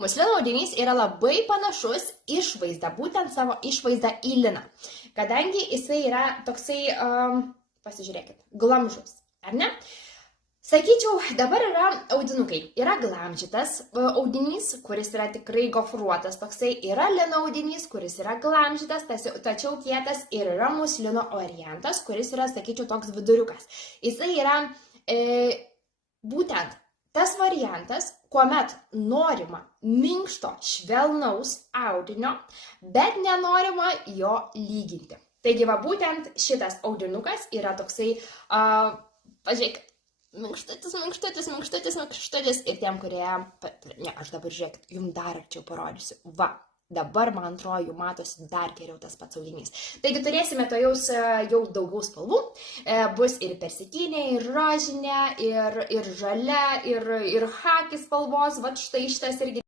Muslino audinys yra labai panašus išvaizda, būtent savo išvaizdą į liną, kadangi jisai yra toksai, pasižiūrėkit, glamžus, ar ne? Sakyčiau, dabar yra audinukai. Yra glamžytas audinys, kuris yra tikrai gofruotas toksai, yra lino audinys, kuris yra glamžytas, tačiau kietas, ir yra muslino variantas, kuris yra, sakyčiau, toks viduriukas. Jisai yra būtent tas variantas, kuomet norima minkšto, švelnaus audinio, bet nenorima jo lyginti. Taigi, va, būtent šitas audinukas yra toksai, pažiūrėkit, minkštutis ir tiem, kurie, ne, aš dabar žiūrėkit, jums dar arčiau parodysiu, va. Dabar, man atrodo, jau matosi dar geriau tas pats audinys. Taigi turėsime to jau daugiau spalvų. Bus ir persikinė, ir rožinė, ir žalia, ir chaki spalvos. Va štai šitas irgi